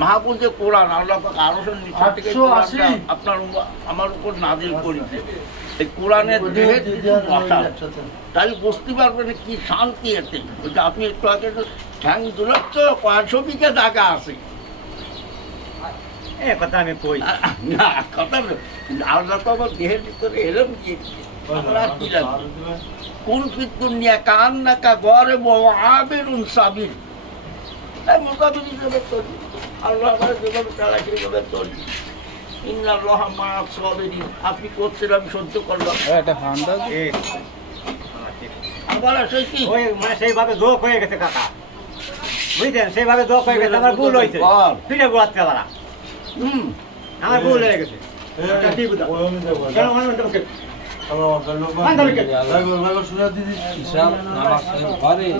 মাহফুজে কোরআন আল্লাহ পাক আরশের নিচে থেকে আপনার আমার উপর নাজিল করেছে। এই কোরআনের দেহে বসা, তাহলে বুঝতে পারবেন কি শান্তি এতে। আপনি একটু আগে ঠ্যাং দূরত্ব 500 বিঘা জায়গা আছে। কথা আমি কই না, কথা আল্লাহ তো আমার দেহের ভিতরে এরম কি কি লাগবে কোন ফিতুন নিয়ে কান না কা গরে আবিরুন সাবির মোকাবিল হিসেবে চলি। আল্লাহ আমার যেভাবে চালা সেইভাবে চলি। ইন্নাল্লাহ মা সাবিরিন। আপনি করছেন, আমি সহ্য করলাম। আবার আসে কি মানে সেইভাবে দোক হয়ে গেছে কাকা, বুঝলেন? সেইভাবে দোক হয়ে গেছে, আমার ভুল হয়েছে। ফিরে গোড়াতে পারা আমার ভুল হয়ে গেছে। আমরা